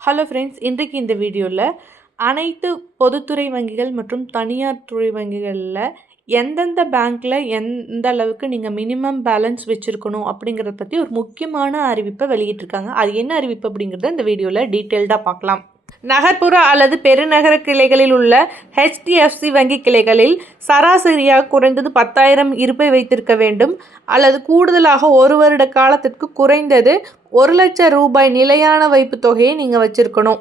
Hello friends இன்றைக்கு இந்த வீடியோவில் அனைத்து பொதுத்துறை வங்கிகள் மற்றும் தனியார் துறை வங்கிகளில் எந்தெந்த பேங்க்கில் எந்த அளவுக்கு நீங்கள் மினிமம் பேலன்ஸ் வச்சுருக்கணும் அப்படிங்கிறத பற்றி ஒரு முக்கியமான அறிவிப்பை வெளியிட்டிருக்காங்க. அது என்ன அறிவிப்பு அப்படிங்கிறத இந்த வீடியோவில் டீட்டெயில்டாக பார்க்கலாம். நகர்ப்புற அல்லது பெருநகர கிளைகளில் உள்ள ஹெச்டிஎஃப்சி வங்கி கிளைகளில் சராசரியாக குறைந்தது பத்தாயிரம் இருப்பை வைத்திருக்க வேண்டும். அல்லது கூடுதலாக ஒரு வருட காலத்திற்கு குறைந்தது ஒரு லட்சம் ரூபாய் நிலையான வைப்பு தொகையை நீங்கள் வச்சுருக்கணும்.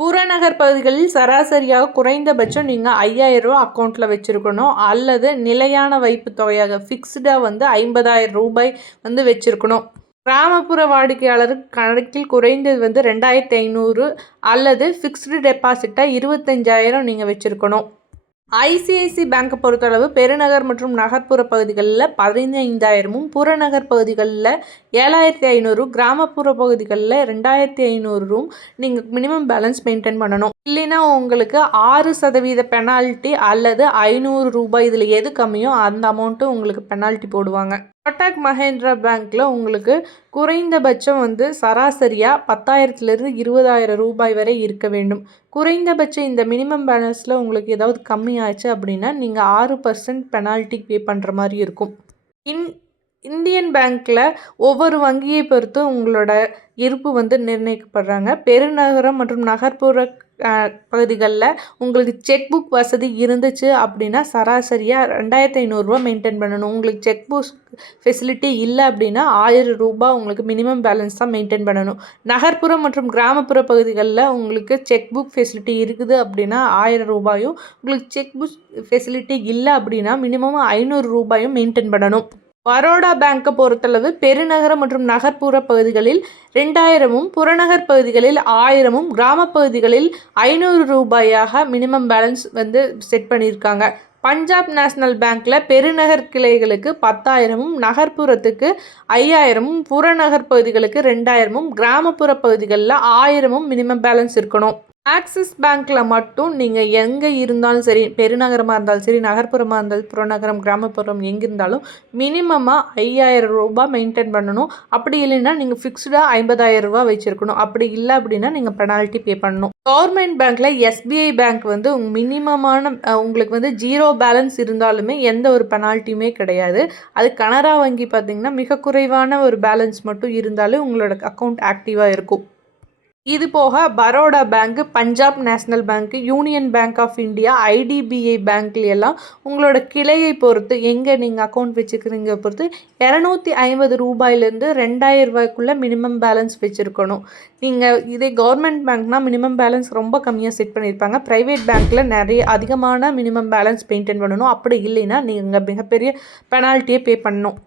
புறநகர் பகுதிகளில் சராசரியாக குறைந்தபட்சம் நீங்கள் ஐயாயிரம் ரூபா அக்கௌண்ட்டில் வச்சுருக்கணும். அல்லது நிலையான வைப்பு தொகையாக ஃபிக்ஸ்டாக வந்து ஐம்பதாயிரம் ரூபாய் வந்து வச்சுருக்கணும். கிராமப்புற வாடிக்கையாளருக்கு கணக்கில் குறைந்தது வந்து ரெண்டாயிரத்தி ஐநூறு அல்லது ஃபிக்ஸ்டு டெபாசிட்டாக இருபத்தஞ்சாயிரம் நீங்கள் வச்சுருக்கணும். ஐசிஐசி பேங்க்கை பொறுத்தளவு பெருநகர் மற்றும் நகர்ப்புற பகுதிகளில் பதினைந்தாயிரமும் புறநகர் பகுதிகளில் ஏழாயிரத்தி ஐநூறு கிராமப்புற பகுதிகளில் ரெண்டாயிரத்தி ஐநூறும் நீங்கள் மினிமம் பேலன்ஸ் மெயின்டைன் பண்ணணும். இல்லைன்னா உங்களுக்கு ஆறு சதவீத பெனால்ட்டி அல்லது ஐநூறு ரூபாய் இதில் எது கம்மியோ அந்த அமௌண்ட்டு உங்களுக்கு பெனால்ட்டி போடுவாங்க. கோட்டாக் மஹேந்திரா பேங்க்கில் உங்களுக்கு குறைந்தபட்சம் வந்து சராசரியாக பத்தாயிரத்துலேருந்து இருபதாயிரம் ரூபாய் வரை இருக்க வேண்டும். குறைந்தபட்சம் இந்த மினிமம் பேலன்ஸில் உங்களுக்கு ஏதாவது கம்மியாச்சு அப்படின்னா நீங்கள் ஆறு பர்சன்ட் பெனால்ட்டி பே பண்ணுற மாதிரி இருக்கும். இன் இந்தியன் பேங்க்கில் ஒவ்வொரு வங்கியை பொறுத்து உங்களோட இருப்பு வந்து நிர்ணயிக்கப்படுறாங்க. பெருநகரம் மற்றும் நகர்ப்புற பகுதிகளில் உங்களுக்கு செக் புக் வசதி இருந்துச்சு அப்படின்னா சராசரியாக ரெண்டாயிரத்தி ஐநூறுரூவா மெயின்டைன் பண்ணணும். உங்களுக்கு செக் புக் ஃபெசிலிட்டி இல்லை அப்படின்னா ஆயிரம் ரூபாய் உங்களுக்கு மினிமம் பேலன்ஸ் தான் மெயின்டைன் பண்ணணும். நகர்ப்புறம் மற்றும் கிராமப்புற பகுதிகளில் உங்களுக்கு செக் புக் ஃபெசிலிட்டி இருக்குது அப்படின்னா ஆயிரம் ரூபாயும் உங்களுக்கு செக் புக் ஃபெசிலிட்டி இல்லை அப்படின்னா மினிமம் ஐநூறு ரூபாயும் மெயின்டைன் பண்ணணும். பரோடா பேங்க்கை பொறுத்தளவு பெருநகர மற்றும் நகர்ப்புற பகுதிகளில் ரெண்டாயிரமும் புறநகர் பகுதிகளில் ஆயிரமும் கிராம பகுதிகளில் ஐநூறு ரூபாயாக மினிமம் பேலன்ஸ் வந்து செட் பண்ணியிருக்காங்க. பஞ்சாப் நேஷ்னல் பேங்க்கில் பெருநகர் கிளைகளுக்கு பத்தாயிரமும் நகர்ப்புறத்துக்கு ஐயாயிரமும் புறநகர் பகுதிகளுக்கு ரெண்டாயிரமும் கிராமப்புற பகுதிகளில் ஆயிரமும் மினிமம் பேலன்ஸ் இருக்கணும். ஆக்சிஸ் பேங்க்கில் மட்டும் நீங்கள் எங்கே இருந்தாலும் சரி பெருநகரமாக இருந்தாலும் சரி நகர்ப்புறமாக இருந்தாலும் புறநகரம் கிராமப்புறம் எங்கே இருந்தாலும் மினிமமாக ஐயாயிரம் ரூபாய் மெயின்டைன் பண்ணணும். அப்படி இல்லைன்னா நீங்கள் ஃபிக்ஸ்டாக ஐம்பதாயிரம் ரூபா வச்சுருக்கணும். அப்படி இல்லை அப்படின்னா நீங்கள் பெனால்ட்டி பே பண்ணணும். கவர்மெண்ட் பேங்க்கில் எஸ்பிஐ பேங்க் வந்து மினிமமான உங்களுக்கு வந்து ஜீரோ பேலன்ஸ் இருந்தாலுமே எந்த ஒரு பெனால்ட்டியுமே கிடையாது. அது கனரா வங்கி பார்த்திங்கன்னா மிக குறைவான ஒரு பேலன்ஸ் மட்டும் இருந்தாலும் உங்களோட அக்கௌண்ட் ஆக்டிவாக இருக்கும். இது போக Baroda bank Punjab national bank union bank of India IDBI பேங்க்ல எல்லாம் உங்களோட கிளையை பொறுத்து எங்கே நீங்கள் அக்கௌண்ட் வச்சுக்கிறீங்க பொறுத்து இரநூத்தி ஐம்பது ரூபாயிலேருந்து ரெண்டாயிரம் ரூபாய்க்குள்ளே மினிமம் பேலன்ஸ் வச்சுருக்கணும். நீங்கள் இதே கவர்மெண்ட் பேங்க்னால் மினிமம் பேலன்ஸ் ரொம்ப கம்மியாக செட் பண்ணியிருப்பாங்க ப்ரைவேட் பேங்க்கில் நிறைய அதிகமான மினிமம் பேலன்ஸ் மெயின்டைன் பண்ணணும். அப்படி இல்லைன்னா நீங்கள் மிகப்பெரிய பெனால்ட்டியே பே பண்ணணும்.